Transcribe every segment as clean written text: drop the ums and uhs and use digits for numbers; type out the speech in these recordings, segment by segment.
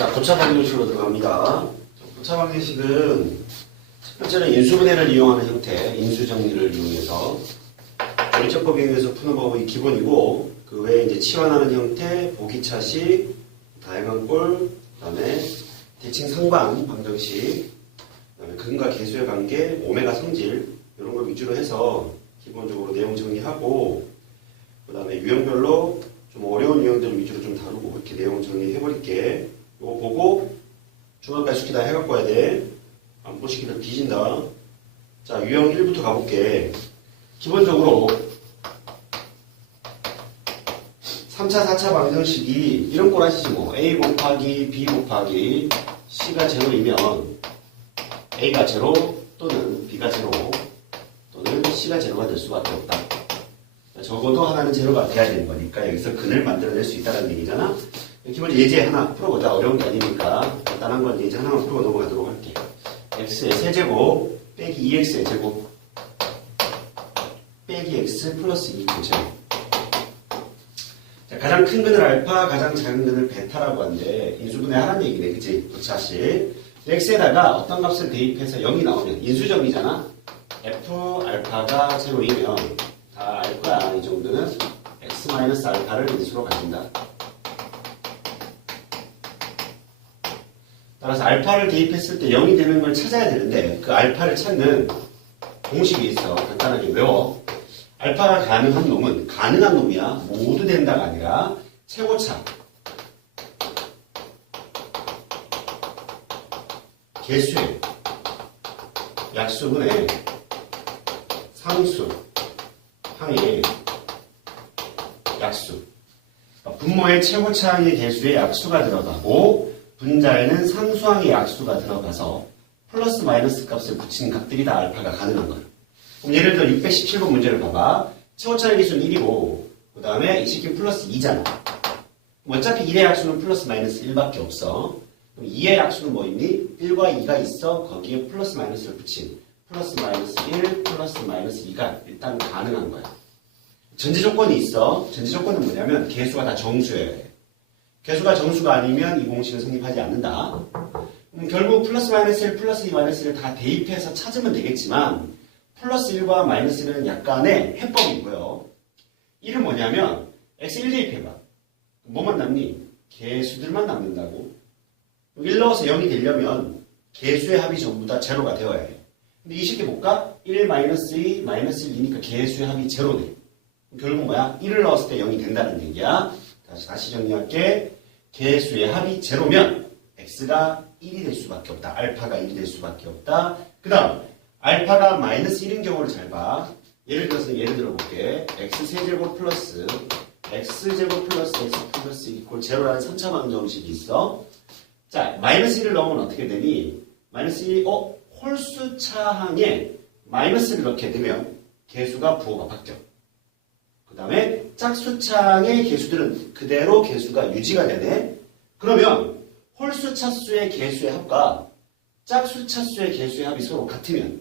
자, 고차 방정식으로 들어갑니다. 고차 방정식은 첫 번째는 인수분해를 이용하는 형태, 인수정리를 이용해서 조리제법에 의해서 푸는 법이 기본이고, 그 외에 이제 치환하는 형태, 보기차식, 다양한꼴, 그 다음에 대칭 상관 방정식, 그 다음에 근과 계수의 관계, 오메가 성질, 이런 걸 위주로 해서 기본적으로 내용 정리하고, 그 다음에 유형별로 좀 어려운 유형들 위주로 좀 다루고, 이렇게 내용 정리해버릴게. 이거 보고 중간까지 숙기 다 해갖고 와야 돼. 안 보시기를 뒤진다. 자, 유형 1부터 가볼게. 기본적으로 3차, 4차 방정식이 이런 꼴 하시지 뭐. A 곱하기 B 곱하기 C가 제로이면 A가 제로 또는 B가 제로 또는 C가 제로가 될 수밖에 없다. 적어도 하나는 제로가 돼야 되는 거니까 여기서 근을 만들어낼 수 있다는 얘기잖아. 기본 예제 하나 풀어보자. 어려운 게 아니니까 간단한 건 예제 하나만 풀고 넘어가도록 할게. x의 세제곱 빼기 2x의 제곱 빼기 x 플러스 2의 제곱. 자, 가장 큰 근을 알파, 가장 작은 근을 베타라고 하는데 인수분해 하라는 얘기네, 그치? 고차식. x에다가 어떤 값을 대입해서 0이 나오면 인수정리잖아. f 알파가 제로이면 다 알 거야. 이 정도는 x 마이너스 알파를 인수로 가진다. 따라서 알파를 대입했을 때 0이 되는 걸 찾아야 되는데 그 알파를 찾는 공식이 있어. 간단하게 외워. 알파가 가능한 놈은 가능한 놈이야. 모두 된다가 아니라 최고차 개수의 약수분의 상수 항의 약수. 분모의 최고차항의 개수의 약수가 들어가고 분자에는 상수항의 약수가 들어가서 플러스 마이너스 값을 붙이는 값들이 다 알파가 가능한 거예요. 그럼 예를 들어 617번 문제를 봐봐. 최고차의 개수는 1이고 그 다음에 이 새끼 플러스 2잖아. 어차피 1의 약수는 플러스 마이너스 1밖에 없어. 그럼 2의 약수는 뭐 있니? 1과 2가 있어. 거기에 플러스 마이너스를 붙인 플러스 마이너스 1 플러스 마이너스 2가 일단 가능한 거야. 전제 조건이 있어. 전제 조건은 뭐냐면 개수가 다 정수여야 해. 개수가 정수가 아니면 이 공식은 성립하지 않는다. 결국 플러스 마이너스 1 플러스 2 마이너스 1을 다 대입해서 찾으면 되겠지만 플러스 1과 마이너스 1은 약간의 해법이고요. 1은 뭐냐면 x1 대입해봐. 뭐만 남니? 개수들만 남는다고. 1 넣어서 0이 되려면 개수의 합이 전부 다 제로가 되어야 해. 근데 이 식이 볼까? 1 마이너스 2 마이너스 1이니까 개수의 합이 제로네. 결국 뭐야? 1을 넣었을 때 0이 된다는 얘기야. 다시 정리할게. 개수의 합이 제로면 x가 1이 될 수밖에 없다. 알파가 1이 될 수밖에 없다. 그 다음 알파가 마이너스 1인 경우를 잘 봐. 예를 들어볼게. x세제곱 플러스 x제곱 플러스 x 플러스 이퀄 제로라는 3차 방정식이 있어. 자, 마이너스 1을 넣으면 어떻게 되니? 마이너스 1, 홀수차항에 마이너스를 넣게 되면 개수가 부호가 바뀌어. 그 다음에 짝수차항의 개수들은 그대로 개수가 유지가 되네. 그러면 홀수차수의 개수의 합과 짝수차수의 개수의 합이 서로 같으면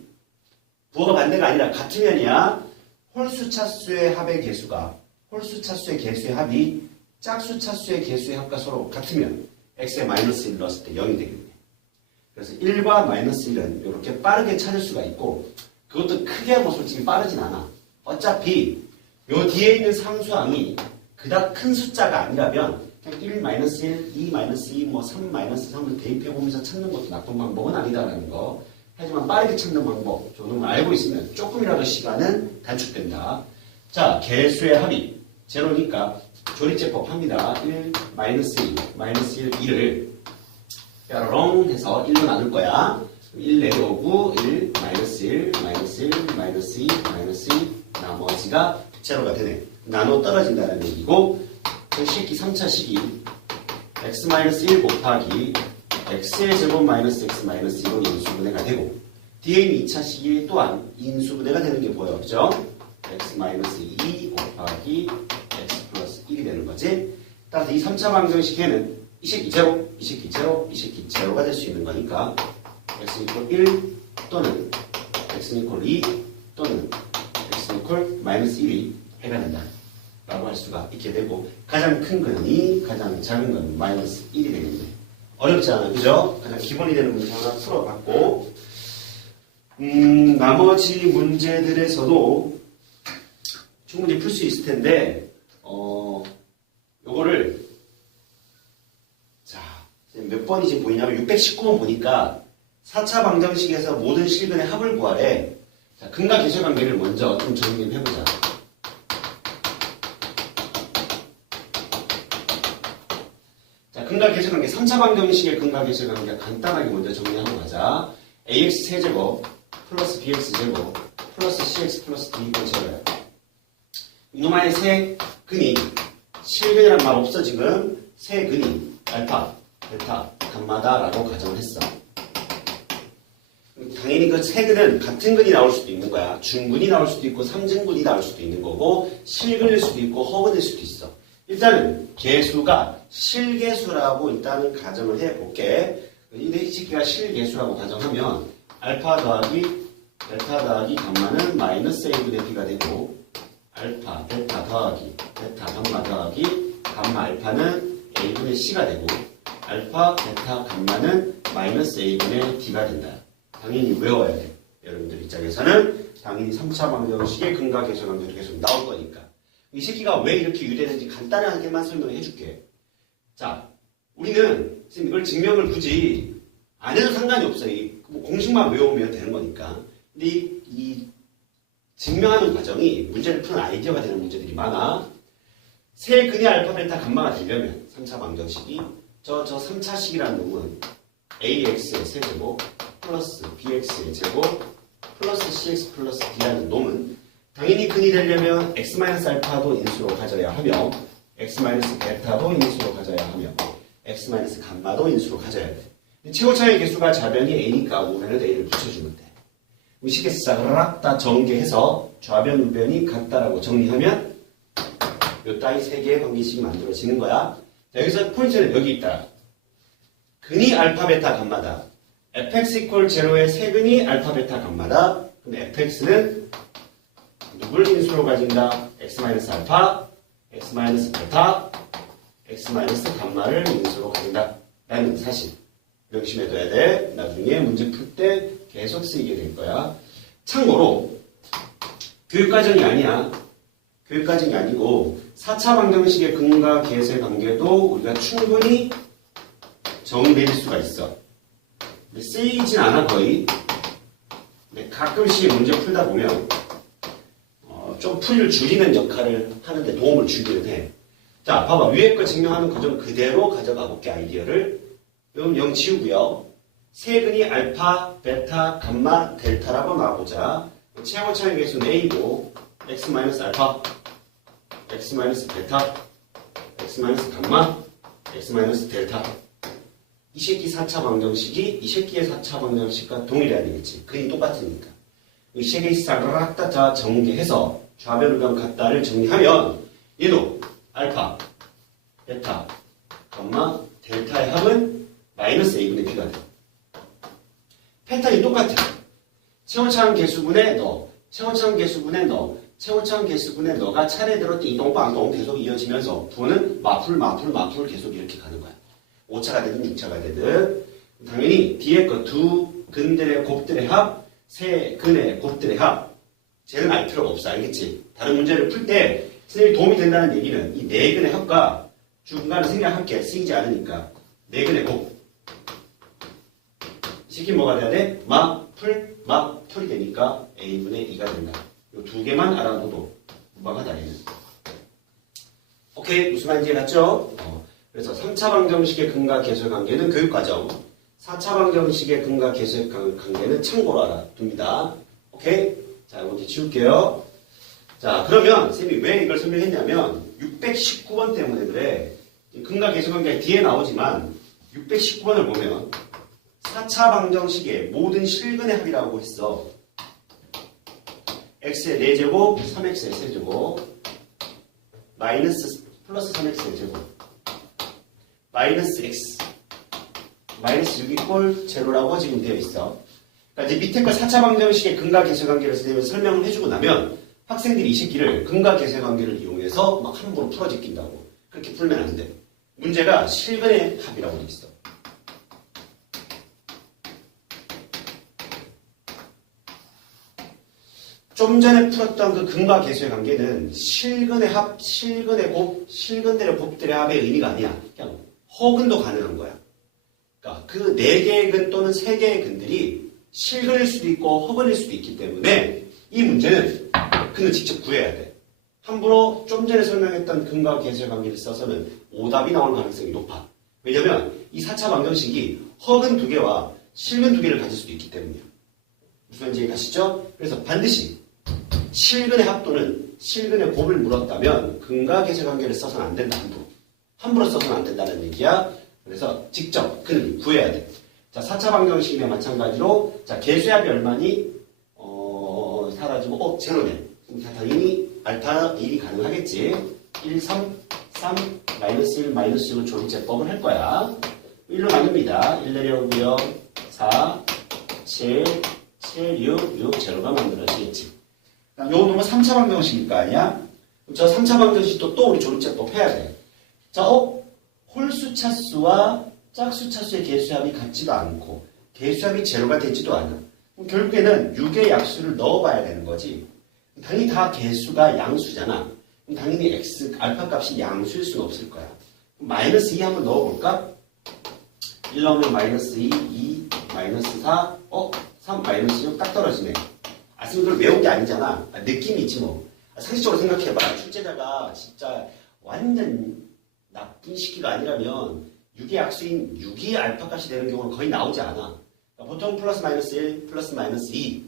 부호가 반대가 아니라 같으면이야. 홀수차수의 합의 개수가 홀수차수의 개수의 합이 짝수차수의 개수의 합과 서로 같으면 x에 마이너스 1 넣었을 때 0이 되겠네. 그래서 1과 마이너스 1은 이렇게 빠르게 찾을 수가 있고 그것도 크게 하고 솔직히 빠르진 않아. 어차피 요 뒤에 있는 상수항이 그닥 큰 숫자가 아니라면 그냥 1 마이너스 1, 2 마이너스 2, 뭐 3 마이너스 3을 대입해보면서 찾는 것도 나쁜 방법은 아니다라는 거. 하지만 빠르게 찾는 방법, 저는 알고 있으면 조금이라도 시간은 단축된다. 자, 개수의 합이 제로니까 조리제법 합니다. 1, 마이너스 2, 마이너스 1, 2를 뾰로롱 해서 1로 나눌 거야. 1 내려오고 1, 마이너스 1, 마이너스 1, 마이너스 2, 마이너스 2, 나머지가 제로가 되네. 나눠 떨어진다는 얘기고 그 식이 3차 식이 x-1 곱하기 x의 제곱 마이너스 x 마이너스 2로 인수분해가 되고 뒤에 있는 2차 식이 또한 인수분해가 되는 게 보여. 그죠? x-2 곱하기 x 플러스 1이 되는 거지. 따라서 이 3차 방정식에는 이 새끼 제로, 이 새끼 제로, 이 새끼 제로가 될 수 있는 거니까 x 이퀄 1 또는 x 이퀄 2 또는 x 이퀄 마이너스 1이 해가 된다 라고 할 수가 있게 되고 가장 큰 근이 가장 작은 건 마이너스 1이 되겠네. 어렵잖아. 그죠? 가장 기본이 되는 문제 하나 풀어봤고, 나머지 문제들에서도 충분히 풀 수 있을 텐데, 요거를, 자, 몇 번이 지금 보이냐면 619번 보니까 4차 방정식에서 모든 실근의 합을 구하래. 자, 근과 계수 관계를 먼저 좀 정리 좀 해보자. 자, 근과 계수 관계, 3차 방정식의 근과 계수 관계 간단하게 먼저 정리하고 가자. ax 세제곱 플러스 bx 제곱 플러스 cx 플러스 d 이건 제로야. 이놈의 세 근이 실근이란 말 없어 지금. 세 근이 알파, 베타, 감마다라고 가정을 했어. 당연히 그 세 근은 같은 근이 나올 수도 있는 거야. 중근이 나올 수도 있고 삼중근이 나올 수도 있는 거고 실근일 수도 있고 허근일 수도 있어. 일단은 개수가 실개수라고 일단은 가정을 해볼게. 이 새끼가 실개수라고 가정하면 알파 더하기 베타 더하기 감마는 마이너스 a분의 b가 되고 알파, 베타 더하기 베타, 감마 더하기 감마 알파는 a분의 c가 되고 알파, 베타, 감마는 마이너스 a분의 d가 된다. 당연히 외워야 돼. 여러분들 입장에서는 당연히 3차 방정식의 근과 계수 관계로 계속 나올 거니까. 이 새끼가 왜 이렇게 유래되는지 간단하게만 설명해 줄게. 자, 우리는 지금 이걸 증명을 굳이 안 해도 상관이 없어요. 뭐 공식만 외우면 되는 거니까. 근데 이 증명하는 과정이 문제를 푸는 아이디어가 되는 문제들이 많아. 세 근이 알파, 베타, 감마가 되려면 3차 방정식이 저 3차식이라는 놈은 ax의 세제곱 플러스 bx의 제곱 플러스 cx 플러스 d라는 놈은 당연히 근이 되려면 x-알파도 인수로 가져야 하며 x-베타도 인수로 가져야 하며 x-감마도 인수로 가져야 돼. 최고차의 개수가 좌변이 a니까 우변에도 a를 붙여주면 돼. 쉽게 싹 다 전개해서 좌변, 우변이 같다라고 정리하면 요 따위 세 개의 관계식이 만들어지는 거야. 자, 여기서 포인트는 여기 있다. 근이 알파, 베타, 감마다. fx equal 0의 세근이 알파, 베타, 감마다. 그럼 fx는 누굴 인수로 가진다? x-알파, x-베타, x-감마를 인수로 가진다. 라는 사실. 명심해둬야 돼. 나중에 문제 풀 때 계속 쓰이게 될 거야. 참고로 교육과정이 아니야. 교육과정이 아니고 4차 방정식의 근과 계수의 관계도 우리가 충분히 정의내릴 수가 있어. 쓰이진 않아 거의. 근데 가끔씩 문제 풀다 보면 좀 풀이를 줄이는 역할을 하는데 도움을 주기는 해. 자, 봐봐. 위에 거 증명하는 과정 그대로 가져가 볼게. 아이디어를. 그럼 0 지우고요. 세근이 알파, 베타, 감마, 델타라고 나와보자. 최고차의 개수는 a고 x-알파, x-베타, x-감마, x-델타. 이 새끼 4차 방정식이 이 새끼의 4차 방정식과 동일해야 되겠지. 근이 똑같으니까. 이 세 개의 싹 다 정리해서 좌변, 우변 같다를 정리하면 얘도 알파, 베타, 감마, 델타의 합은 마이너스 a분의 b가 돼. 패턴이 똑같아. 최고차항 개수분의 너, 최고차항 개수분의 너, 최고차항 개수분의 너가 차례대로 띵동빵동 계속 이어지면서 부는 마풀 계속 이렇게 가는 거야. 5차가 되든 6차가 되든. 당연히 뒤에 거 두 근들의 곱들의 합, 세 근의 곱들의 합. 쟤는 알 필요가 없어. 알겠지? 다른 문제를 풀 때 선생님이 도움이 된다는 얘기는 이 네 근의 합과 중간에 생략 함께 쓰이지 않으니까 네 근의 곱. 시킨 뭐가 돼야 돼? 풀이 되니까 a분의 2가 된다. 이 두 개만 알아둬도 무방하다 얘는. 오케이? 무슨 말인지 알았죠? 그래서 3차 방정식의 근과 계수의 관계는 교육과정, 4차 방정식의 근과 계수의 관계는 참고로 알아둡니다. 오케이? 자, 이거 이제 지울게요. 자, 그러면 선생님이 왜 이걸 설명했냐면 619번 때문에 그래. 근과 계수 관계가 뒤에 나오지만 619번을 보면 4차 방정식의 모든 실근의 합이라고 했어. x의 4제곱, 3x의 세제곱, 마이너스 플러스 3x의 제곱, 마이너스 x, 마이너스 6 이꼴 제로라고 지금 되어 있어. 그러니까 이제 밑에 거 4차 방정식의 근과 계수 관계를 설명을 해주고 나면 학생들이 이 새끼를 근과 계수 관계를 이용해서 막 함부로 풀어제낀다고. 그렇게 풀면 안 돼. 문제가 실근의 합이라고 되어 있어. 좀 전에 풀었던 그 근과 계수의 관계는 실근의 합, 실근의 곱, 실근들의 곱들의 합의 의미가 아니야. 그냥 허근도 가능한 거야. 그러니까 그 4개의 근 또는 3개의 근들이 실근일 수도 있고 허근일 수도 있기 때문에 이 문제는 근을 직접 구해야 돼. 함부로 좀 전에 설명했던 근과 계수의 관계를 써서는 오답이 나올 가능성이 높아. 왜냐면 이 4차 방정식이 허근 2개와 실근 2개를 가질 수도 있기 때문이야. 무슨 말인지 가시죠? 그래서 반드시 실근의 합 또는 실근의 곱을 물었다면 근과 계수의 관계를 써서는 안 된다. 함부로 써서는 안 된다는 얘기야. 그래서 직접 근을 구해야 돼. 자, 4차 방정식이나 마찬가지로 자, 계수의 합이 얼마니? 사라지고 제로네. 그럼 당연히 알파 1이 가능하겠지. 1, 3, 3, 마이너스 1, 마이너스 6을 조립제법을 할 거야. 1로 나눕니다. 1 내려오고요. 4, 7, 7, 6, 6, 제로가 만들어지겠지. 요거 너무 3차 방정식일 거 아니야? 저 3차 방정식도 또 우리 조립제법 해야 돼. 자, 홀수차수와 짝수차수의 계수합이 같지도 않고 계수합이 제로가 되지도 않아. 그럼 결국에는 6의 약수를 넣어봐야 되는 거지. 당연히 다 계수가 양수잖아. 그럼 당연히 x, 알파 값이 양수일 수는 없을 거야. 그럼 마이너스 2 한번 넣어볼까? 1 넣으면 마이너스 2, 2, 마이너스 4, 3, 마이너스 6 딱 떨어지네. 선생님 그걸 외운 게 아니잖아. 느낌이 있지 뭐. 상식적으로 생각해봐. 출제자가 진짜 완전 나쁜 시기가 아니라면 6의 약수인 6의 알파 값이 되는 경우는 거의 나오지 않아. 그러니까 보통 플러스 마이너스 1, 플러스 마이너스 2.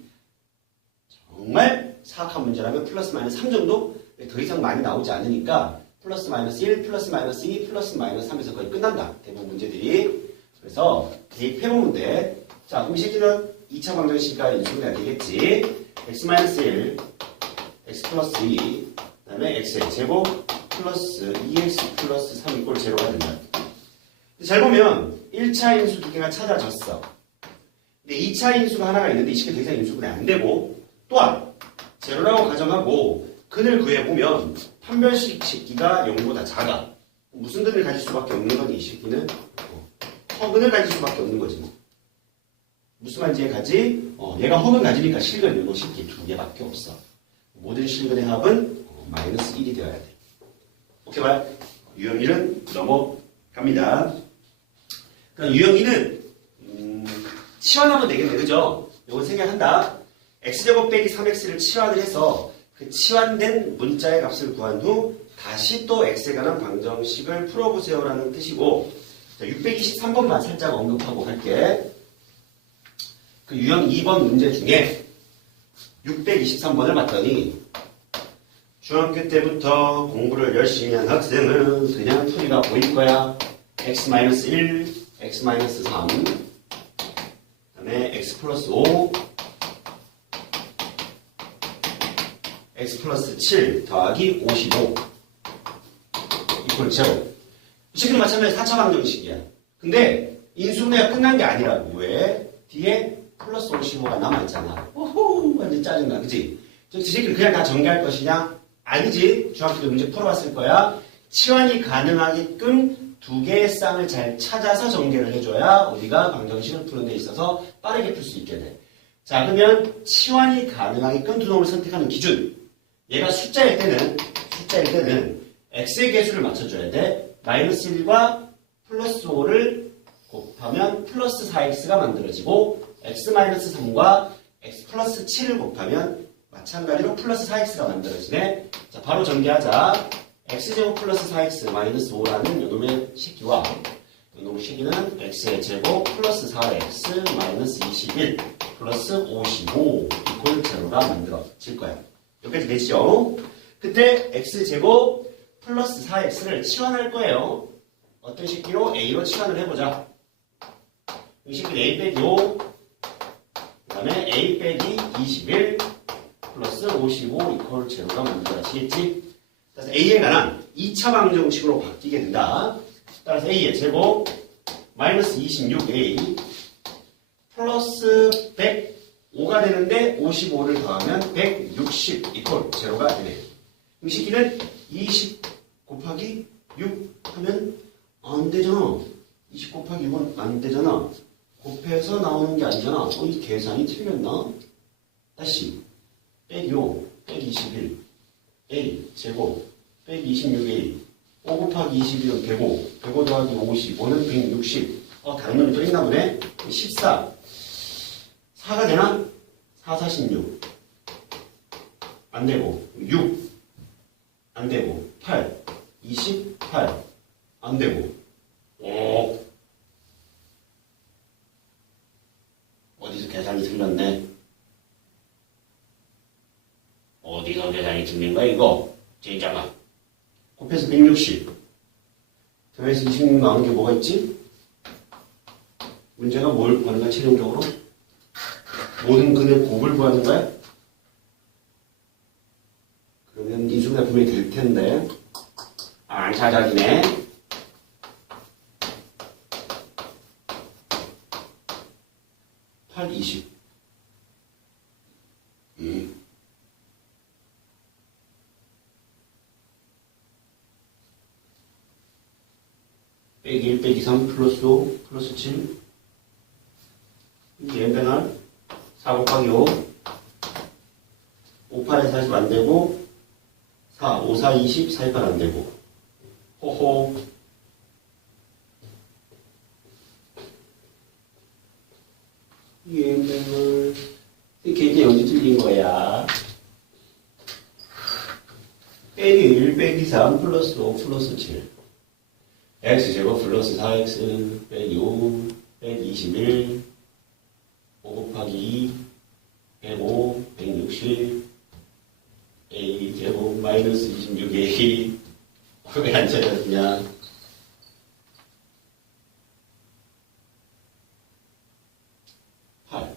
정말 사악한 문제라면 플러스 마이너스 3 정도? 더 이상 많이 나오지 않으니까 플러스 마이너스 1, 플러스 마이너스 2, 플러스 마이너스 3에서 거의 끝난다. 대부분 문제들이. 그래서 대입해보면 돼. 자, 그럼 이 새끼는 2차 방정식과 인수분해가 되겠지. x 마이너스 1, x 플러스 2, 그 다음에 x의 제곱 플러스 2x 플러스 3 이꼴 제로가 된다. 잘 보면 1차 인수 2개가 찾아졌어. 근데 2차 인수가 하나가 있는데 이 식이 더 이상 인수분해 안 되고 또한 제로라고 가정하고 근을 구해보면 판별식 식기가 0보다 작아. 무슨 근을 가질 수밖에 없는 거니 이 식기는? 허근을 가질 수밖에 없는 거지 뭐. 무슨 말인지 가지? 얘가 허근 가지니까 실근 요 식기 2개밖에 없어. 모든 실근의 합은 마이너스 1이 되어야 돼. 오케이 봐요? 유형 1은 넘어갑니다. 그러니까 유형 2는 치환하면 되겠네. 그죠? 이건 생략한다. x제곱 빼기 3x를 치환을 해서 그 치환된 문자의 값을 구한 후 다시 또 x에 관한 방정식을 풀어보세요라는 뜻이고, 자, 623번만 살짝 언급하고 갈게. 그 유형 2번 문제 중에 623번을 봤더니 중학교 때부터 공부를 열심히 한 학생은 그냥 풀이가 보일 거야. x-1, x-3, 그 다음에 x 플러스 5, x 플러스 7 더하기 55 이퀄 제로. 이 식은 마찬가지로 4차 방정식이야. 근데 인수분해가 끝난 게 아니라고. 왜? 뒤에 플러스 55가 남아있잖아. 오호, 완전 짜증나. 그치? 이 새끼를 그냥 다 전개할 것이냐? 아니지. 중학교 때 문제 풀어봤을 거야. 치환이 가능하게끔 2개의 쌍을 잘 찾아서 전개를 해줘야 우리가 방정식을 푸는 데 있어서 빠르게 풀 수 있게 돼. 자, 그러면 치환이 가능하게끔 두 놈을 선택하는 기준. 얘가 숫자일 때는 x의 개수를 맞춰줘야 돼. 마이너스 1과 플러스 5를 곱하면 플러스 4x가 만들어지고 x-3과 x 플러스 7을 곱하면 마찬가지로 플러스 4x가 만들어지네. 자, 바로 전개하자. x제곱 플러스 4x 마이너스 5라는 요놈의 식기와 요놈의 식기는 x의 제곱 플러스 4x 마이너스 21 플러스 55 이퀄 제로가 만들어질 거야. 여기까지 되시죠? 그때 x제곱 플러스 4x를 치환할 거예요. 어떤 식기로 a로 치환을 해보자. 이 식기는 a 빼기 5, 그 다음에 a 빼기 21 플러스 55 이퀄 제로가 만들어지겠지. 따라서 a에 관한 2차 방정식으로 바뀌게 된다. 따라서 a의 제곱 마이너스 26a 플러스 105가 되는데 55를 더하면 160 이퀄 제로가 되네. 이 식기는 20 곱하기 6 하면 안 되잖아. 20 곱하기 6은 안 되잖아. 곱해서 나오는 게 아니잖아. 이 계산이 틀렸나? 다시 빼기 5 빼기 21 A 제곱 빼기 26A 5 곱하기 22는 105 105 더하기 55는 160 다른 놈이 또 있나 보네 14 4가 되나? 4, 46 안되고 6 안되고 8 28 안되고 5 어디서 계산이 틀렸네 어디서 계산이 틀린 거야 이거 진짜가 곱해서 160 더해서 26 나오는 게 뭐가 있지? 문제가 뭘 구하는 거야 최종적으로? 모든 근의 곱을 구하는 거야? 그러면 인수분해 분명히 될 텐데 안 찾아지네. 8, 20 빼기 1 빼기 3 플러스 5 플러스 7 얘는 4 곱하기 5 5, 8에 40 안되고 4, 5, 4, 20, 4, 8 안되고 호호 얘는 이렇게 이제 여기 틀린 거야 빼기 1 빼기 3 플러스 5 플러스 7 x제곱 플러스 4x 빼기 5 빼기 21 5 곱하기 2 105 160 a제곱 마이너스 26a 왜 안 찾았냐 8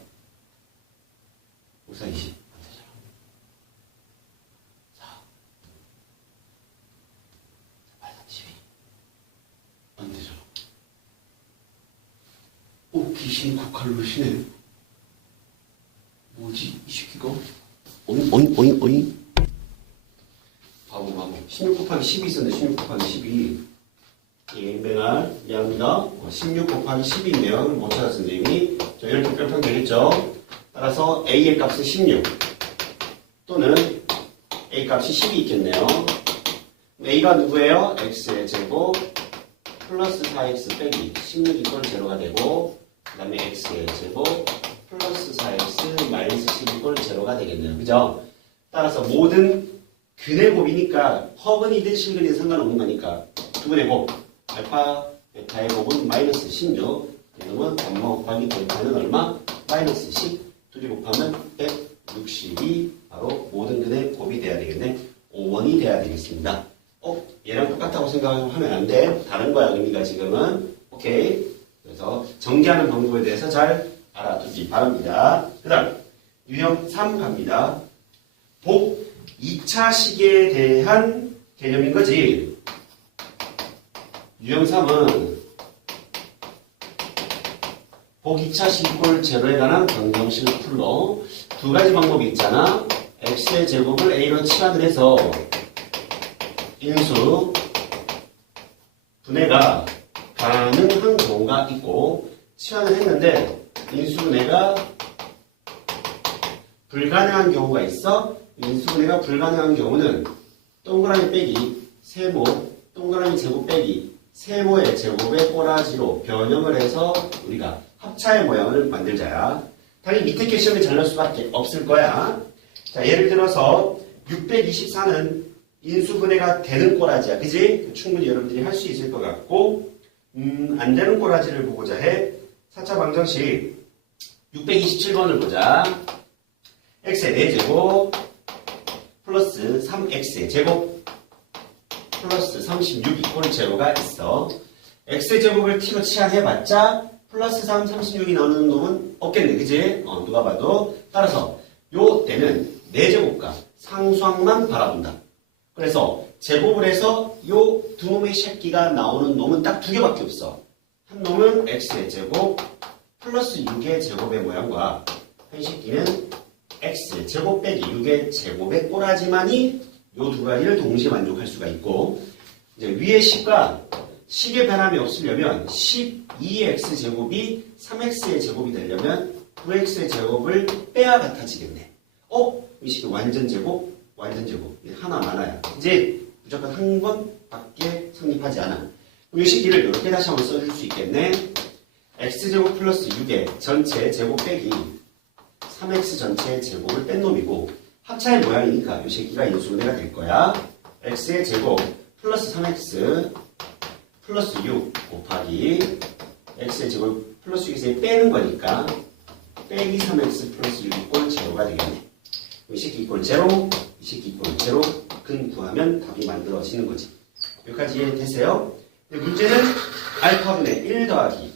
5, 4, 20 안 되잖아 4 8, 32 안 되잖아 귀신 국칼로시네 뭐지 이 새끼가 오잉 바보 16 곱하기 10이 있었는데 16 곱하기 12 뱅알 미안합니다 16 곱하기 10이면 못 찾았습니다 이미 이렇게 뺄평 되겠죠 따라서 a의 값은 16 또는 a 값이 10이 있겠네요 a가 누구예요? x의 제곱 플러스 4x 빼기 16 이꼴 0가 되고 그 다음에 x의 제곱 플러스 4x 마이너스 10 이꼴 0가 되겠네요 그죠? 따라서 모든 근의 곱이니까 허근이든 실근이든 상관없는 거니까 두 분의 곱 알파 베타의 곱은 마이너스 16 이놈은 감마 곱하기 베타는 얼마? 마이너스 10 둘이 곱하면 162 바로 모든 근의 곱이 돼야 되겠네 5원이 돼야 되겠습니다 얘랑 똑같다고 생각하면 안 돼 다른 거야 의미가 지금은 오케이 그래서 전개하는 방법에 대해서 잘 알아두기 바랍니다 그 다음 유형 3 갑니다 복 2차 시계에 대한 개념인 거지. 유형 3은 복 2차 시골 제로에 관한 방정식을 풀러 두 가지 방법이 있잖아. x의 제곱을 a로 치환을 해서 인수 분해가 가능한 경우가 있고 치환을 했는데 인수분해가 불가능한 경우가 있어. 인수분해가 불가능한 경우는 동그라미 빼기 세모 동그라미 제곱 빼기 세모의 제곱의 꼬라지로 변형을 해서 우리가 합차의 모양을 만들자야. 당연히 밑에 게 시험에 잘 날 수밖에 없을 거야. 자, 예를 들어서 624는 인수분해가 되는 꼬라지야. 그지? 충분히 여러분들이 할 수 있을 것 같고 안 되는 꼬라지를 보고자 해. 4차 방정식 627번을 보자. x의 4제곱 플러스 3x의 제곱 플러스 36 이꼴 제로가 있어. x의 제곱을 t로 치환해봤자 플러스 3, 36이 나오는 놈은 없겠네. 그지? 누가 봐도. 따라서 요 때는 4제곱과 상수항만 바라본다. 그래서 제곱을 해서 요 두 놈의 새끼가 나오는 놈은 딱 2개밖에 없어. 한 놈은 x의 제곱 플러스 6의 제곱의 모양과 한 새끼는 x의 제곱 빼기 6의 제곱의 꼬라지만이 요 두 가지를 동시에 만족할 수가 있고 이제 위의 식과 식의 변함이 없으려면 12x 제곱이 3x의 제곱이 되려면 9x의 제곱을 빼야 같아지겠네. 이 식이 완전 제곱 하나 많아요. 이제 무조건 한 번밖에 성립하지 않아. 그럼 이 식기를 이렇게 다시 한번 써줄 수 있겠네. x제곱 플러스 6의 전체 제곱 빼기 3x 전체의 제곱을 뺀 놈이고 합차의 모양이니까 이 새끼가 인수분해가 될 거야. x의 제곱 플러스 3x 플러스 6 곱하기 x의 제곱 플러스 6에서 빼는 거니까 빼기 3x 플러스 6 이꼴 제로가 되겠네. 이 새끼 이꼴 제로, 이 새끼 이꼴 제로 근 구하면 답이 만들어지는 거지. 여기까지 이해되세요? 문제는 알파분의 1 더하기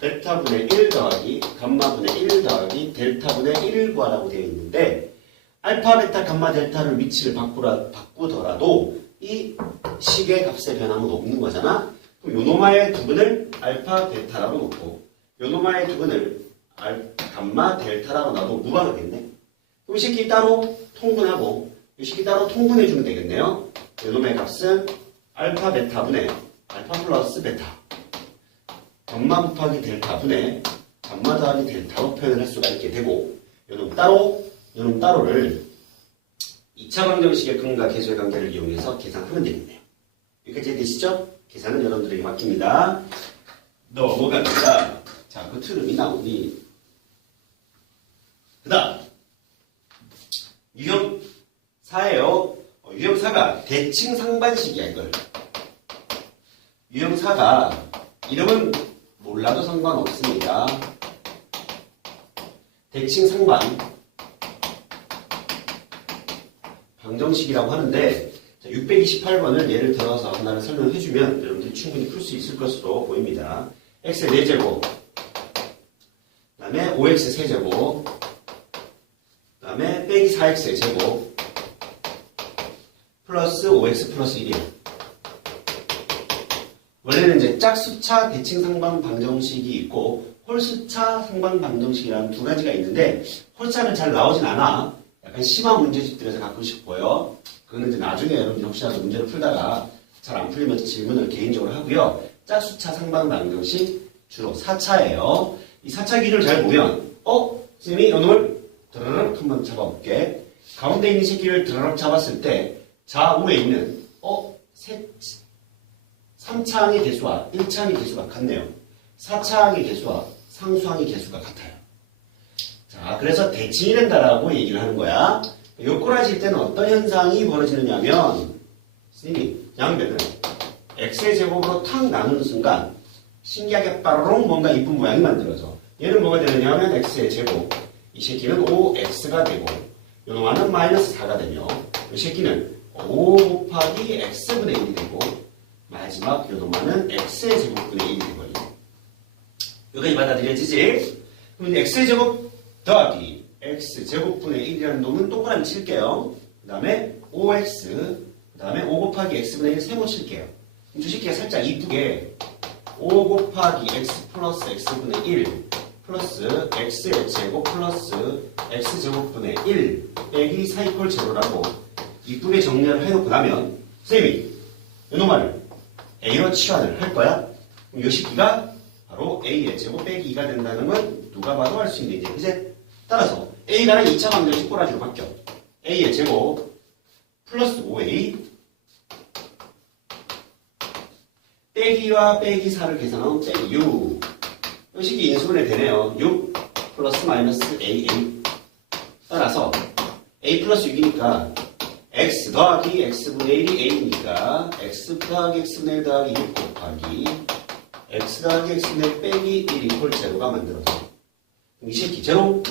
베타분의 1 더하기 감마분의 1 더하기 델타분의 1을 구하라고 되어 있는데 알파, 베타, 감마, 델타를 위치를 바꾸더라도 이 식의 값의 변함은 없는 거잖아. 그럼 요노마의 두근을 알파, 베타라고 놓고 요노마의 두근을 감마, 델타라고 놔도 무방하겠네. 그럼 이 식이 따로 통분하고 이 식이 따로 통분해주면 되겠네요. 요놈의 값은 알파, 베타분의 알파 플러스 베타 감마 곱하기 델타분의 감마 더하기 델타로 표현을 할 수가 있게 되고 요놈 따로를 2차 방정식의 근과 계수의 관계를 이용해서 계산하면 되겠네요. 여기까지 이해되시죠? 계산은 여러분들에게 맡깁니다. 넘어갑니다. 자, 그 트름이 나오니 그 다음 유형4예요. 유형4가 대칭 상반식이야. 이걸 유형4가 이름은 몰라도 상관없습니다. 대칭 상반 방정식이라고 하는데 628번을 예를 들어서 하나를 설명해주면 여러분들이 충분히 풀 수 있을 것으로 보입니다. x의 4제곱 그 다음에 5x 세제곱 그 다음에 빼기 4x의 제곱 플러스 5x 플러스 1이에요. 원래는 이제 짝수차 대칭 상반 방정식이 있고 홀수차 상반 방정식이라는 두 가지가 있는데 홀수차는 잘 나오진 않아. 약간 심한 문제집들에서 가끔씩 보여. 그거는 이제 나중에 여러분이 혹시라도 문제를 풀다가 잘 안 풀리면 질문을 개인적으로 하고요. 짝수차 상반 방정식 주로 4차예요. 이 4차 기준을 잘 보면 선생님이 이놈을 드르륵 한번 잡아볼게. 가운데 있는 새끼를 드르륵 잡았을 때 좌우에 있는 3차항의 개수와 1차항의 개수가 같네요. 4차항의 개수와 상수항의 개수가 같아요. 자, 그래서 대칭이 된다라고 얘기를 하는 거야. 요꼬라질 때는 어떤 현상이 벌어지느냐면 선생님이 양변을 x의 제곱으로 탁 나누는 순간 신기하게 빠르롱 뭔가 이쁜 모양이 만들어져. 얘는 뭐가 되느냐면 x의 제곱 이 새끼는 5x가 되고 요놈아는 마이너스 4가 되며 이 새끼는 5 곱하기 x분의 1이 되고 마지막 요놈아는 x의 제곱분의 1이 되거든요. 여기까지 받아들여지지? 그럼 x의 제곱 더하기 x제곱분의 1이라는 놈은 동그라미 칠게요. 그 다음에 5x 그 다음에 5 곱하기 x분의 1 세모 칠게요. 그럼 주식기가 살짝 이쁘게 5 곱하기 x 플러스 x분의 1 플러스 x의 제곱 플러스 x제곱분의 1 빼기 4 이퀄 제로라고 이쁘게 정리를 해놓고 나면 선생님이 요놈아를 a로 치환을 할 거야. 그럼 요 식기가 바로 a의 제곱 빼기 2가 된다는 건 누가 봐도 알 수 있는 이제 그제 따라서 a가는 2차 방정식 꼬라지로 바뀌어. a의 제곱 플러스 5a 빼기와 빼기 4를 계산하면 빼기 6 이 식이 인수분해 되네요. 6 플러스 마이너스 aa 따라서 a 플러스 6이니까 x 더하기 x분의 1이 a니까 x 더하기 x분의 1 더하기 6 곱하기 x 더하기 x분의 1 빼기 1 이퀄 제로가 만들어져. 이 새끼 제로,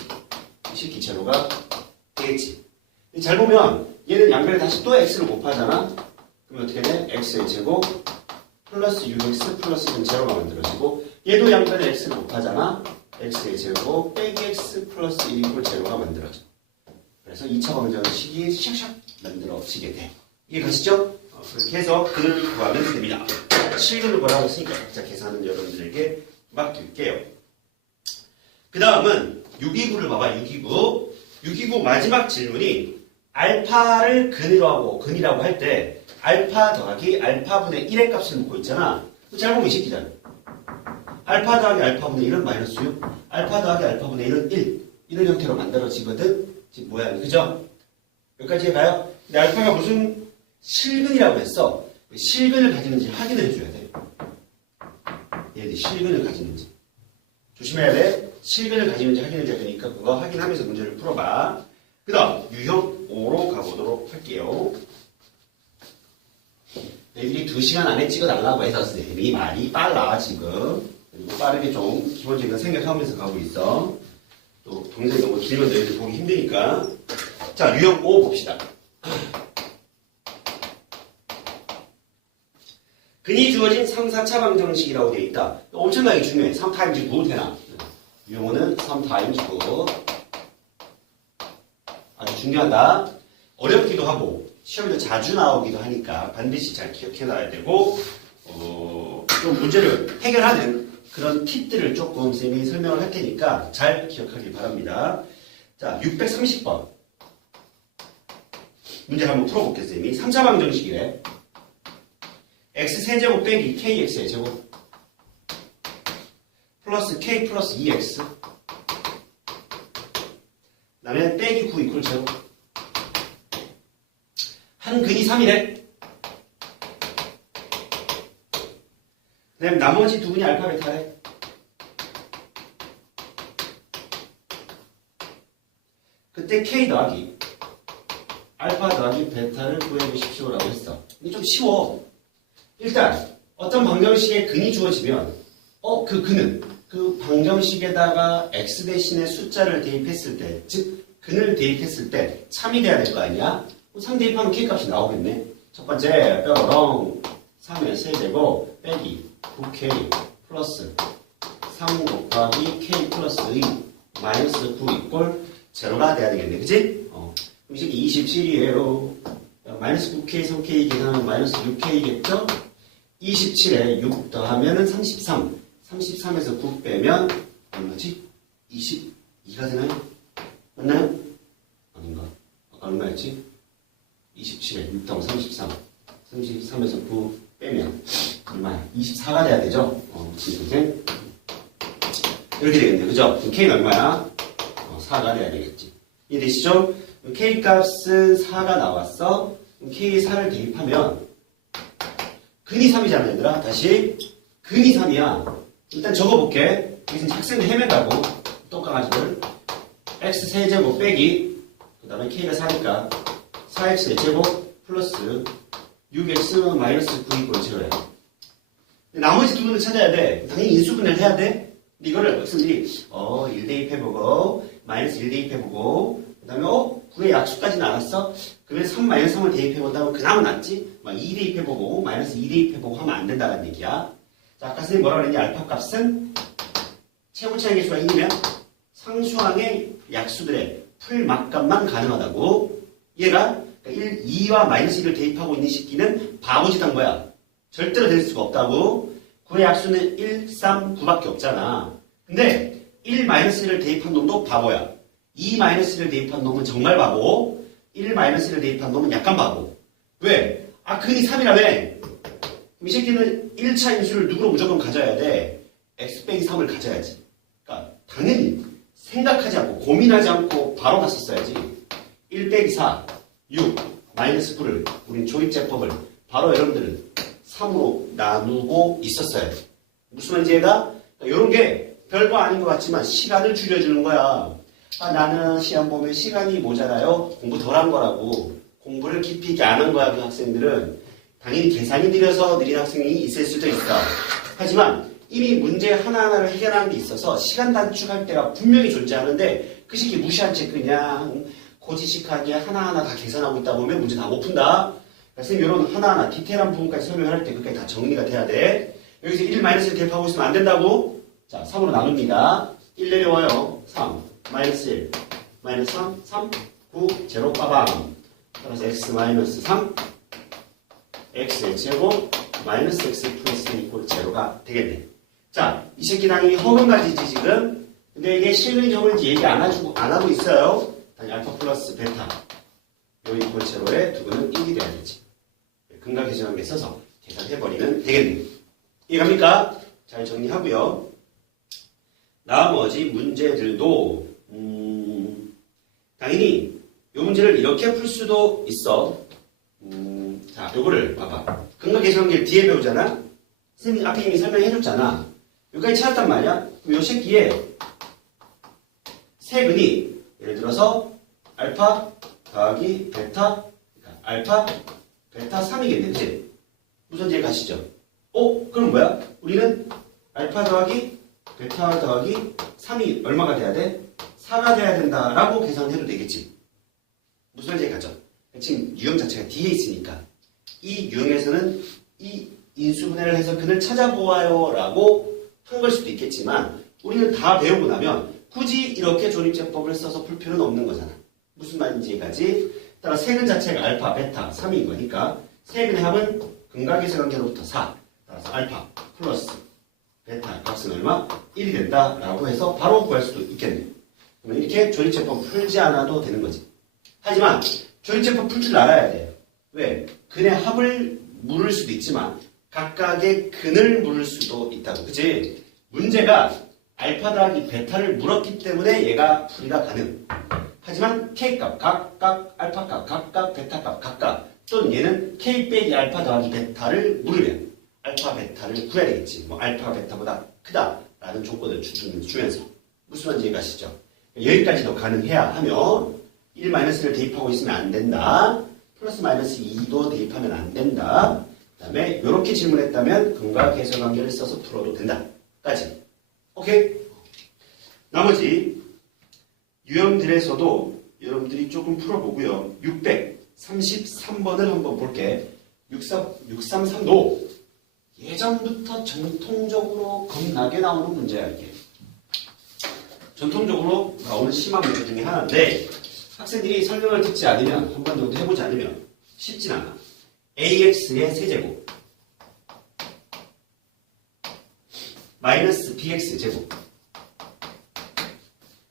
이 새끼 제로가 되겠지. 잘 보면 얘는 양변에 다시 또 x를 곱하잖아. 그럼 어떻게 돼? x의 제곱 플러스 6x 플러스 1은 제로가 만들어지고 얘도 양변에 x를 곱하잖아. x의 제곱 빼기 x 플러스 1 이퀄 제로가 만들어져. 그래서 2차 방정식이 샥샥 만들어지게 돼. 이해 가시죠? 그렇게 해서 근을 구하면 됩니다. 실근을 구하라고 했으니까 각자 계산은 여러분들에게 맡길게요. 그 다음은 629를 봐봐. 629. 629 마지막 질문이 알파를 근이라고 할 때 알파 더하기 알파분의 1의 값을 묻고 있잖아. 잘 보면 이 새끼잖아. 알파 더하기 알파분의 1은 마이너스 6, 알파 더하기 알파분의 1은 1 이런 형태로 만들어지거든. 지금 뭐야, 그죠? 여기까지 해봐요. 근데 알파가 무슨 실근이라고 했어. 실근을 가지는지 확인을 해줘야 돼. 얘들 실근을 가지는지. 조심해야 돼. 실근을 가지는지 확인해줘야 되니까 그거 확인하면서 문제를 풀어봐. 그 다음 유형 5로 가보도록 할게요. 애들이 2시간 안에 찍어달라고 해서 쌤이 말이 빨라 지금. 그리고 빠르게 좀 기본적인 거 생각하면서 가고 있어. 또 동영상이 너무 길면 너희들 보기 힘드니까. 자, 유형 5 봅시다. 근이 주어진 3, 4차 방정식이라고 되어 있다. 엄청나게 중요해. 3 타임즈 9 되나? 유형 5는 3 타임즈 9. 아주 중요하다. 어렵기도 하고 시험에도 자주 나오기도 하니까 반드시 잘 기억해놔야 되고 좀 문제를 해결하는 그런 팁들을 조금 쌤이 설명을 할 테니까 잘 기억하길 바랍니다. 자, 630번 문제를 한번 풀어볼게요. 쌤이 3차 방정식이래. x세제곱 빼기 kx의 제곱 플러스 k 플러스 2x 그 다음에 빼기 9 이퀄 제곱 한 근이 3이래. 그 다음에 나머지 두 근이 알파 베타래. 그때 k 더하기 알파 더하기 베타를 구해보십시오라고 했어. 이게 좀 쉬워. 일단 어떤 방정식에 근이 주어지면 그 근은 그 방정식에다가 x 대신에 숫자를 대입했을 때, 즉 근을 대입했을 때 참이 돼야 될 거 아니야? 3 대입하면 k 값이 나오겠네. 첫 번째 뼈거렁 3의 세제곱 빼기 9k 플러스 3 곱하기 k 플러스 2 마이너스 9 이꼴 제로가 돼야 되겠네. 그치? 음식이 27이에요. 마이너스 9k 3k 계산하면 마이너스 6k겠죠? 27에 6 더하면은 33. 33에서 9 빼면 얼마지? 22가 되나요? 맞나요? 아닌가? 아까 얼마였지? 27에 6 더하면 33. 33에서 9 빼면 얼마야? 24가 돼야 되죠? 선생님. 이렇게 되겠네요. 그죠? 그럼 K는 얼마야? 4가 돼야 되겠지. 이해되시죠? K 값은 4가 나왔어. K에 4를 대입하면 근이 3이잖아, 얘들아. 다시. 근이 3이야. 일단 적어볼게. 여기서 학생들 헤맨다고. 똑강아지들. x 세제곱 빼기. 그 다음에 K가 4니까 4x의 제곱 플러스 6x 마이너스 9 이꼴 제로야. 나머지 두 분을 찾아야 돼. 당연히 인수분해를 해야 돼. 근데 이거를 학생들이 1 대입해보고 마이너스 1 대입해보고 그 다음에 9의 약수까지는 알았어? 그러면 3 마이너스 3을 대입해본다면 그나마 낫지? 막 2 대입해보고 마이너스 2 대입해보고 하면 안 된다는 얘기야. 자, 아까 선생님이 뭐라 그랬니? 알파 값은 최고차의 개수가 1이면 상수항의 약수들의 풀막값만 가능하다고. 얘가 2와 마이너스 1을 대입하고 있는 식기는 바보짓 한 거야. 절대로 될 수가 없다고. 9의 약수는 1, 3, 9밖에 없잖아. 근데 1 마이너스 1을 대입한 놈도 바보야. 2 마이너스 1을 대입한 놈은 정말 바보. 1 마이너스 1을 대입한 놈은 약간 바보. 왜? 근이 3이라며. 이 새끼는 1차 인수를 누구로 무조건 가져야 돼? x 빼기 3을 가져야지. 그러니까 당연히 생각하지 않고 고민하지 않고 바로 갔었어야지. 1 빼기 4, 6, 마이너스 9를 우린 조입제법을 바로 여러분들은 3으로 나누고 있었어야 돼. 무슨 말인지 얘가? 이런 게 별거 아닌 것 같지만 시간을 줄여주는 거야. 나는 시험 보면 시간이 모자라요. 공부 덜 한 거라고. 공부를 깊이 있게 안 한 거야. 그 학생들은. 당연히 계산이 느려서 느린 학생이 있을 수도 있어. 하지만 이미 문제 하나하나를 해결하는 데 있어서 시간 단축할 때가 분명히 존재하는데 그 시기 무시한 채 그냥 고지식하게 하나하나 다 계산하고 있다 보면 문제 다 못 푼다. 선생님 이런 하나하나 디테일한 부분까지 설명을 할 때 그게 다 정리가 돼야 돼. 여기서 1-1 대입하고 있으면 안 된다고. 자, 3으로 나눕니다. 1 내려와요. 3, 마이너스 1, 마이너스 3, 3, 9, 제로 빠밤. 따라서 x 마이너스 3, x의 제곱, 마이너스 x 플러스 3 이꼴 제로가 되겠네. 자, 이 새끼 당연히 허근가지지 지금. 근데 이게 실근이 적은지 얘기 안 하고 있어요. 당연히 알파 플러스 베타. 요 이꼴 제로에 두근은 1이 돼야 되지. 근각 계산하는 게 써서 계산해버리면 되겠네요. 이해갑니까? 잘 정리하고요. 나머지 문제들도 당연히 당연히 이 문제를 이렇게 풀 수도 있어. 자, 요거를 봐봐. 근각계수관계를 뒤에 배우잖아? 선생님이 앞에 이미 설명해줬잖아. 여기까지 찾았단 말이야? 그럼 요 새끼에 세근이 예를 들어서 알파 더하기 베타, 그러니까 알파, 베타 3이겠네, 그치? 무선지에 가시죠. 그럼 뭐야? 우리는 알파 더하기 베타 더하기 3이 얼마가 돼야 돼? 4가 돼야 된다라고 계산해도 되겠지. 무선지에 가죠. 지금 유형 자체가 뒤에 있으니까 이 유형에서는 이 인수분해를 해서 근을 찾아보아요 라고 한 걸 수도 있겠지만 우리는 다 배우고 나면 굳이 이렇게 조립제법을 써서 풀 필요는 없는 거잖아. 무슨 말인지까지 따라 세근 자체가 알파, 베타, 3인 거니까 세근의 합은 근각계수 관계로부터 4 따라서 알파 플러스 베타 값은 얼마? 1이 된다라고 해서 바로 구할 수도 있겠네. 그러면 이렇게 조립제법 풀지 않아도 되는 거지. 하지만 조립제법 풀 줄 알아야 돼. 왜? 근의 합을 물을 수도 있지만 각각의 근을 물을 수도 있다고. 그치? 문제가 알파 더하기 베타를 물었기 때문에 얘가 풀이가 가능. 하지만 K값 각각, 알파값 각각, 베타값 각각, 또는 얘는 K 빼기 알파 더하기 베타를 물으면 알파 베타를 구해야 되겠지. 뭐 알파가 베타보다 크다라는 조건을 주면서. 무슨 말인지 이해가시죠? 여기까지도 가능해야 하면 1-를 대입하고 있으면 안 된다. 플러스 마이너스 2도 대입하면 안 된다. 그 다음에 이렇게 질문했다면 근각계수관계를 써서 풀어도 된다. 까지. 오케이? 나머지 유형들에서도 여러분들이 조금 풀어보고요. 633번을 한번 볼게. 633도 예전부터 전통적으로 겁나게 나오는 문제야 이게. 전통적으로 나오는 심한 문제 중에 하나인데 학생들이 설명을 듣지 않으면 한 번 정도 해보지 않으면 쉽진 않아. AX의 세제곱 마이너스 BX 제곱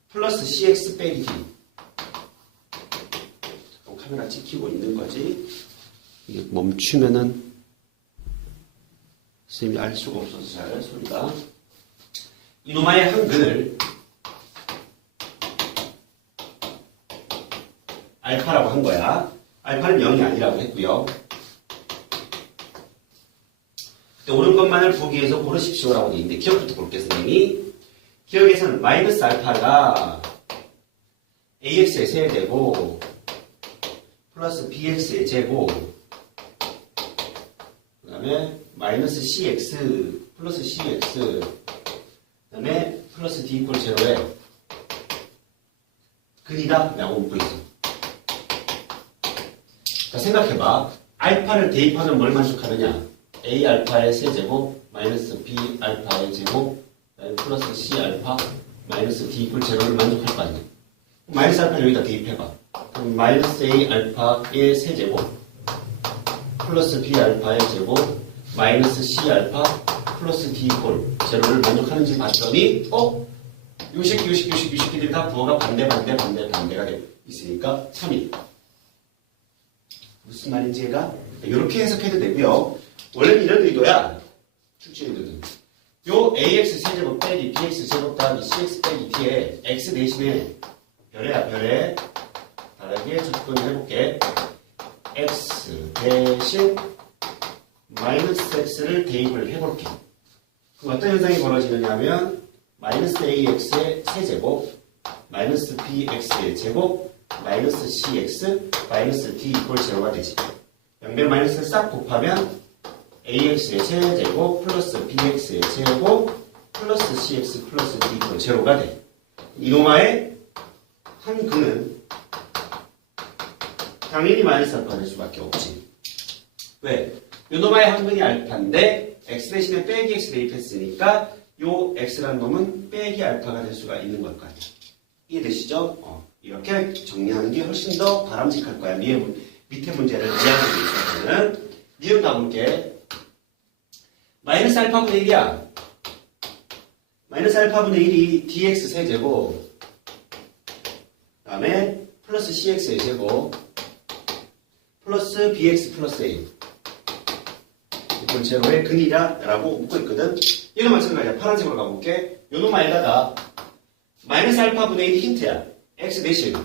플러스 CX 빼기 D. 카메라 찍히고 있는 거지. 이게 멈추면은 선생님이 알 수가 없어서 잘 소리가. 이놈의 한 근을 알파라고 한 거야. 알파는 0이 아니라고 했고요. 옳은 것만을 보기 위해서 고르십시오라고 되어 있는데 기억부터 볼게요, 선생님이. 기억에서는 마이너스 알파가 AX의 세제곱 플러스 BX의 제곱 그 다음에 마이너스 CX 플러스 CX 그 다음에 플러스 D 이퀄 제로에 근이다 라고 묻고 있어. 자, 생각해봐. 알파를 대입하면 뭘 만족하느냐? A 알파의 세제곱 마이너스 B 알파의 제곱 플러스 C 알파 마이너스 D 이퀄 제로를 만족할 거 아니야. 마이너스 알파를 여기다 대입해봐. 그럼 마이너스 A 알파의 세제곱 플러스 B 알파의 제곱 마이너스 C 알파 플러스 D 이퀄 제로를 만족하는지 봤더니 요 새끼들이 다 부호가 반대가 돼 있으니까 3이. 무슨 말인지 얘가? 이렇게 해석해도 되고요. 원래는 이런 의도야. 출제 의도는. 요 AX 세제곱 빼기 BX 제곱 더하기 CX 빼기 D에 X 대신에 별에 다르게 접근을 해볼게. X 대신 마이너스 X를 대입을 해볼게. 그럼 어떤 현상이 벌어지느냐 하면 마이너스 AX의 세제곱 마이너스 BX의 제곱 마이너스 CX 마이너스 D 이퀄 제로가 되지. 양변 마이너스를 싹 곱하면 AX의 세제곱 플러스 BX의 제곱 플러스 CX 플러스 D 이퀄 제로가 돼. 이노마의 한 근은 당연히 마이너스 알파가 될 수밖에 없지. 왜? 요노마의 한 근이 알파인데 X 대신에 빼기 X 대입했으니까 요 X라는 놈은 빼기 알파가 될 수가 있는 걸 거 아니야. 이해되시죠? 이렇게 정리하는 게 훨씬 더 바람직할 거야. 밑에 문제를 이해하는 데 있어서는. 니은 가볼게. 마이너스 알파분의 1이야. 마이너스 알파분의 1이 dx 세제곱 그 다음에 플러스 cx의 제곱 플러스 bx 플러스 a 이건 제로의 근이다 라고 묻고 있거든. 얘는 마찬가지야. 파란색으로 가볼게. 요놈 알다가 마이너스 알파분의 1 힌트야. x 대신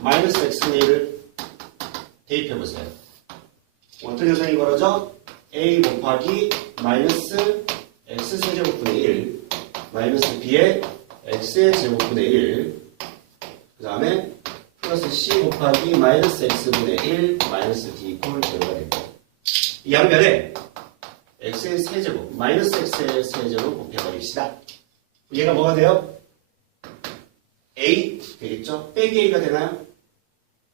마이너스 x분의 1을 대입해보세요. 어떤 현상이 벌어져? a 곱하기 마이너스 x 세제곱분의 1 마이너스 b의 x의 제곱분의 1 그 다음에 플러스 c 곱하기 마이너스 x분의 1 마이너스 d 이퀄 제로가 됩니다. 이 양변에 x의 세제곱 마이너스 x의 세제곱 곱해버립시다. 얘가 뭐가 돼요? a 되겠죠? 빼기 a가 되나요?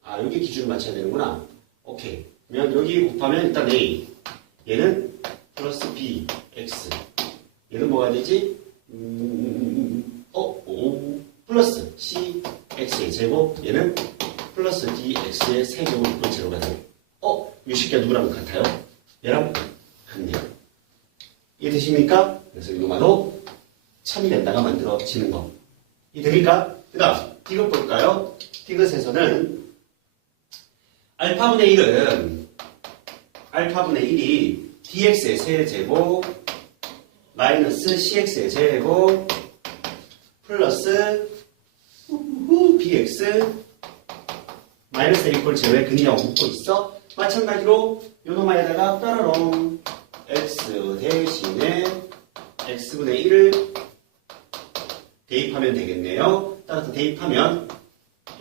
아, 여기 기준을 맞춰야 되는구나. 오케이. 그러면 여기 곱하면 일단 a. 얘는 플러스 b, x. 얘는 뭐가 되지? 플러스 c, x의 제곱. 얘는 플러스 d, x의 세제곱 이퀄 제로가 돼요. 이 식기가 누구랑 같아요? 얘랑 같네요. 이해되십니까? 그래서 이놈아도 참이 된다가 만들어지는 거. 이해됩니까? 그 다음, 디귿 볼까요? 디귿에서는 알파분의 1이 dx의 세제곱 마이너스 cx의 제곱 플러스 bx 마이너스 이퀄 제로의 근이라고 묻고 있어. 마찬가지로 요놈아에다가 따라롱 x 대신에 x분의 1을 대입하면 되겠네요. 따라서 대입하면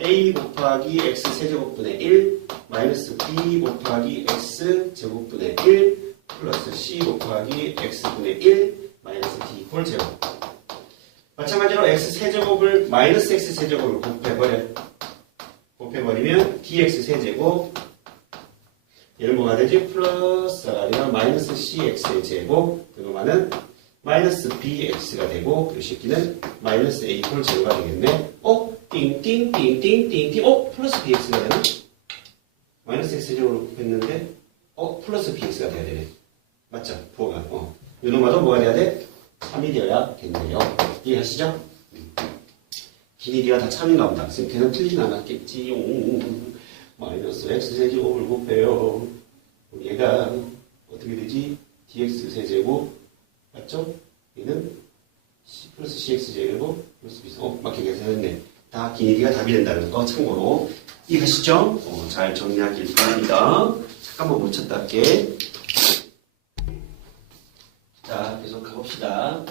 a 곱하기 x 세제곱분의 1 마이너스 b 곱하기 x 제곱분의 1 플러스 c 곱하기 x분의 1 마이너스 d 이퀄 제로. 마찬가지로 x 세제곱을 마이너스 x 세제곱을 곱해버리면 dx 세제곱 얘는 뭐가 되지? 플러스가 아니라 마이너스 cx의 제곱 그거만은 마이너스 bx가 되고 이 새끼는 마이너스 a 이퀄 제로가 되겠네. 띵띵띵띵띵띵 플러스 bx가 되나? 마이너스 x 제곱을 곱했는데 플러스 bx가 돼야 되네. 맞죠? 부호가 요놈아도 뭐가 돼야 돼? 3이 되어야겠네요. 이해하시죠? 기니디가 다 참인가 보다. 걔는 틀리진 않았겠지. 마이너스 x 세제곱을 곱해요. 얘가 어떻게 되지? dx 세제곱 맞죠? 얘는 플러스 cx 제곱 플러스 b 맞게 계산했네. 다 기니디가 답이 된다는 거 참고로 이해하시죠? 잘 정리하길 바랍니다. 잠깐만 못 쳤다 할게. 자, 계속 가봅시다.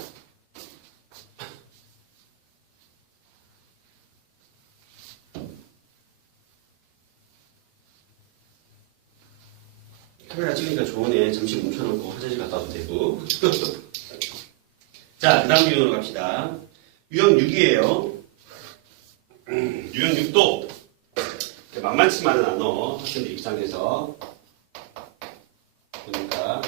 카메라 찍으니까 좋으네. 잠시 뭉쳐놓고 화장실 갔다 와도 되고. 자, 그 다음 유형으로 갑시다. 유형 6이에요. 유형 6도 만만치만은 않아. 학생들 입장에서. 보니까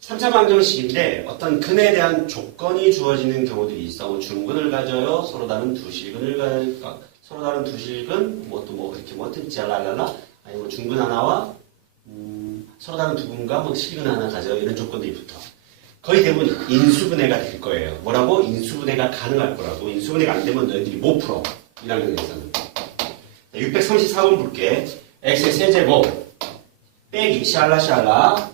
3차 방정식인데 어떤 근에 대한 조건이 주어지는 경우들이 있어. 뭐 중근을 가져요. 서로 다른 두 실근을 가져. 서로 다른 두 실근. 이렇게 뭐든지 랄랄라. 아니면 중근 하나와 서로 다른 두 분과 실근 하나 가져요. 이런 조건들이 붙어. 거의 대부분 인수분해가 될 거예요. 뭐라고? 인수분해가 가능할 거라고. 인수분해가 안 되면 너희들이 못 풀어. 1학년에서는. 634번 볼게. x의 세제곱 빼기 샬라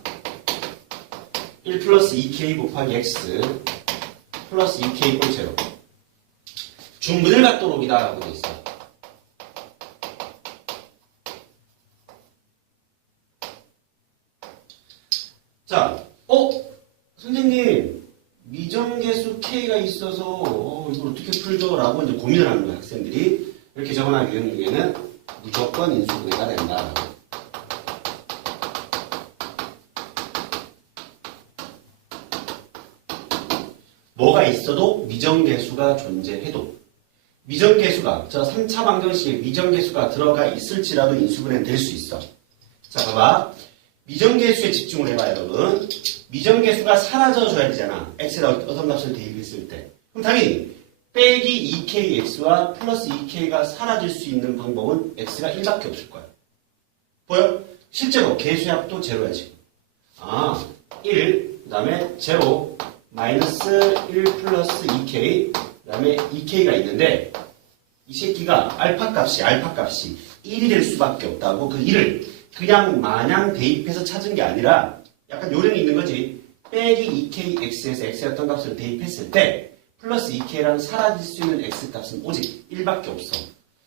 1 플러스 2k 곱하기 x 플러스 2k 이퀄 제로. 중근을 갖도록 이다 라고 돼 있어. 자, 선생님, 미정계수 K가 있어서 이걸 어떻게 풀죠? 라고 이제 고민을 하는 거야, 학생들이. 이렇게 적어놓은 유형 중에는 무조건 인수분해가 된다. 뭐가 있어도 미정계수가 존재해도 미정계수가, 저 3차 방정식에 미정계수가 들어가 있을지라도 인수분해는 될 수 있어. 자, 봐봐. 미정계수에 집중을 해봐, 여러분. 미정계수가 사라져줘야 되잖아. x에다 어떤 값을 대입했을 때. 그럼 당연히 빼기 2kx와 플러스 2k가 사라질 수 있는 방법은 x가 1밖에 없을 거야. 보여? 실제로 계수합도 제로야, 지금. 1, 그 다음에 제로, 마이너스 1 플러스 2k, 그 다음에 2k가 있는데 이 새끼가 알파 값이 1이 될 수밖에 없다고. 그 1을 그냥 마냥 대입해서 찾은 게 아니라 약간 요령이 있는 거지. 빼기 2kx에서 x의 어떤 값을 대입했을 때 플러스 2k랑 사라질 수 있는 x 값은 오직 1밖에 없어.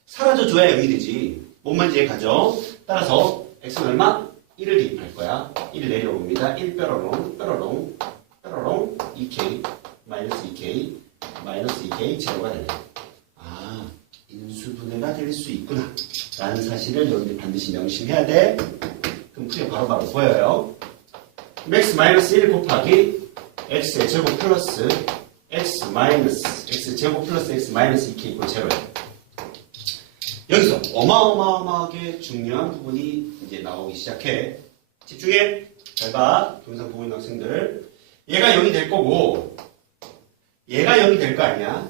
사라져줘야 0이 되지. 뭔 말인지 이해가죠? 따라서 x는 얼마? 1을 대입할 거야. 1을 내려옵니다. 1 뾰로롱 뾰로롱 뾰로롱 2k 마이너스 2k 마이너스 2k 제로가 되네. 아, 인수분해가 될 수 있구나 라는 사실을 여러분들이 반드시 명심해야 돼. 그럼 풀이 바로바로 보여요. x 마이너스 1 곱하기 x의 제곱 플러스 x 마이너스 x 제곱 플러스 x 마이너스 2k 이꼴 제로예요. 여기서 어마어마하게 중요한 부분이 이제 나오기 시작해. 집중해. 잘 봐. 동영상 보고 있는 학생들. 얘가 0이 될 거고 얘가 0이 될 거 아니야.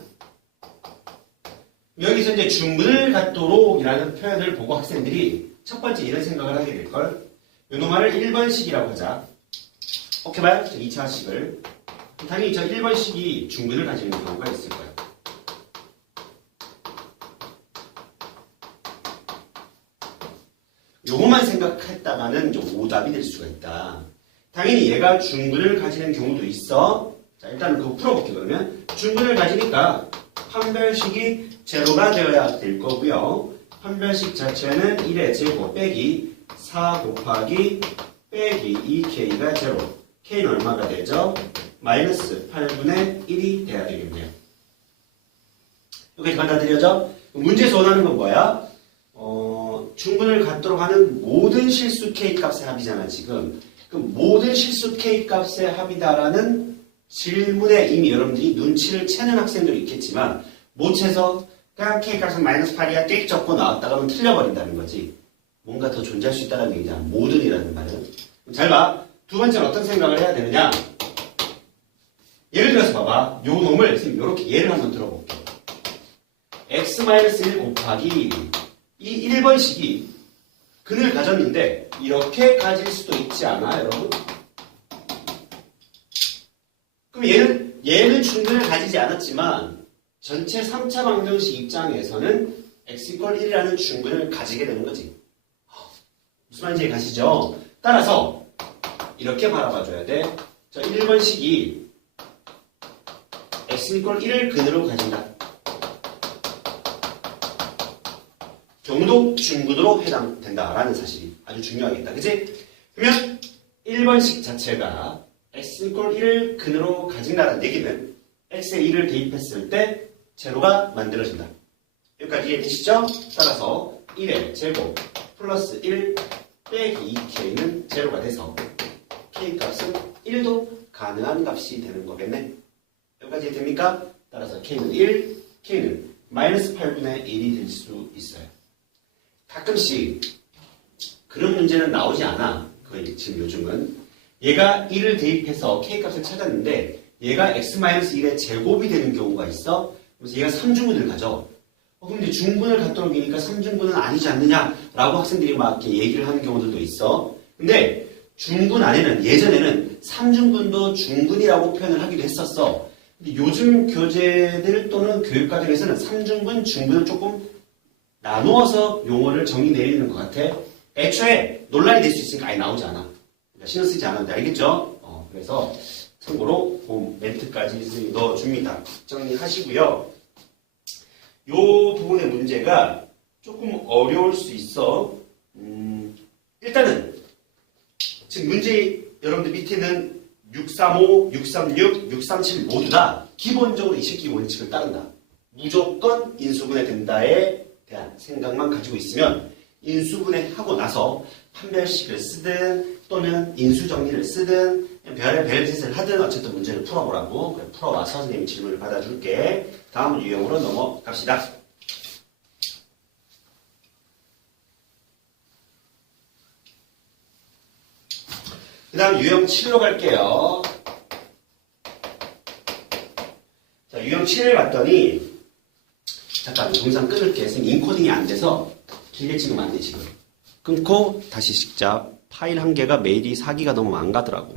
여기서 이제 중분을 갖도록 이라는 표현을 보고 학생들이 첫 번째 이런 생각을 하게 될걸. 요놈아를 1번식이라고 하자. 오케이 봐요? 2차식을. 당연히 저 1번식이 중분을 가지는 경우가 있을 거야. 요것만 생각했다가는 좀 오답이 될 수가 있다. 당연히 얘가 중분을 가지는 경우도 있어. 자, 일단은 그거 풀어볼게요. 그러면 중분을 가지니까 판별식이 제로가 되어야 될 거고요. 판별식 자체는 1의 제곱 빼기 4 곱하기 빼기 2k가 제로. k는 얼마가 되죠? 마이너스 8분의 1이 돼야 되겠네요. 여기까지 받아들여져? 문제에서 원하는 건 뭐야? 중분을 갖도록 하는 모든 실수 k 값의 합이잖아, 지금. 그럼 모든 실수 k 값의 합이다라는 질문에 이미 여러분들이 눈치를 채는 학생들이 있겠지만, 못 채서 그냥 k 값은 마이너스 8이야 띡 적고 나왔다가는 틀려버린다는 거지. 뭔가 더 존재할 수 있다는 얘기잖아, 모든이라는 말은. 잘 봐. 두 번째는 어떤 생각을 해야 되느냐? 예를 들어서 봐봐. 요 놈을 지금 이렇게 예를 한번 들어볼게. x-1 곱하기 이 1번식이 근을 가졌는데 이렇게 가질 수도 있지 않아, 여러분? 그럼 얘는 중근을 가지지 않았지만 전체 3차 방정식 입장에서는 x = 1이라는 중근을 가지게 되는 거지. 무슨 말인지 가시죠? 따라서 이렇게 바라봐줘야 돼. 저 1번식이 x = 1을 근으로 가진다. 경우도 중근으로 해당된다라는 사실이 아주 중요하겠다. 그치? 그러면 1번식 자체가 x = 1을 근으로 가진다는 얘기는 x에 1을 대입했을 때 제로가 만들어진다. 여기까지 이해되시죠? 따라서 1의 제곱 플러스 1 빼기 2k는 제로가 돼서 k값은 1도 가능한 값이 되는 거겠네. 여기까지 이해됩니까? 따라서 k는 1, k는 마이너스 8분의 1이 될 수 있어요. 가끔씩 그런 문제는 나오지 않아. 거의 지금 요즘은 얘가 1을 대입해서 k값을 찾았는데 얘가 x-1의 제곱이 되는 경우가 있어. 그래서 얘가 3중분을 가져. 근데 중분을 갖도록 하니까 3중분은 아니지 않느냐라고 학생들이 막 이렇게 얘기를 하는 경우들도 있어. 근데 중분 안에는 예전에는 3중분도 중분이라고 표현을 하기도 했었어. 근데 요즘 교재들 또는 교육과정에서는 3중분, 중분을 조금 나누어서 용어를 정의 내리는 것 같아. 애초에 논란이 될 수 있으니까 아예 나오지 않아. 그러니까 신경 쓰지 않았는데 알겠죠? 그래서 참고로 그 멘트까지 넣어줍니다. 정리하시고요. 요 부분의 문제가 조금 어려울 수 있어. 일단은 지금 문제 여러분들 밑에는 635, 636, 637 모두 다 기본적으로 이 새끼 원칙을 따른다. 무조건 인수분해 된다에 대한 생각만 가지고 있으면 인수분해하고 나서 판별식을 쓰든 또는 인수정리를 쓰든 별의 짓을 하든 어쨌든 문제를 풀어보라고. 그래, 풀어와서 선생님이 질문을 받아줄게. 다음 유형으로 넘어갑시다. 그 다음 유형 7로 갈게요. 자, 유형 7을 봤더니 잠깐 동영상 끊을게. 선생님 인코딩이 안 돼서 길게 찍으면 안 돼 지금. 끊고 다시 찍자. 파일 한 개가 메일이 4기가 넘으면 안 가더라고.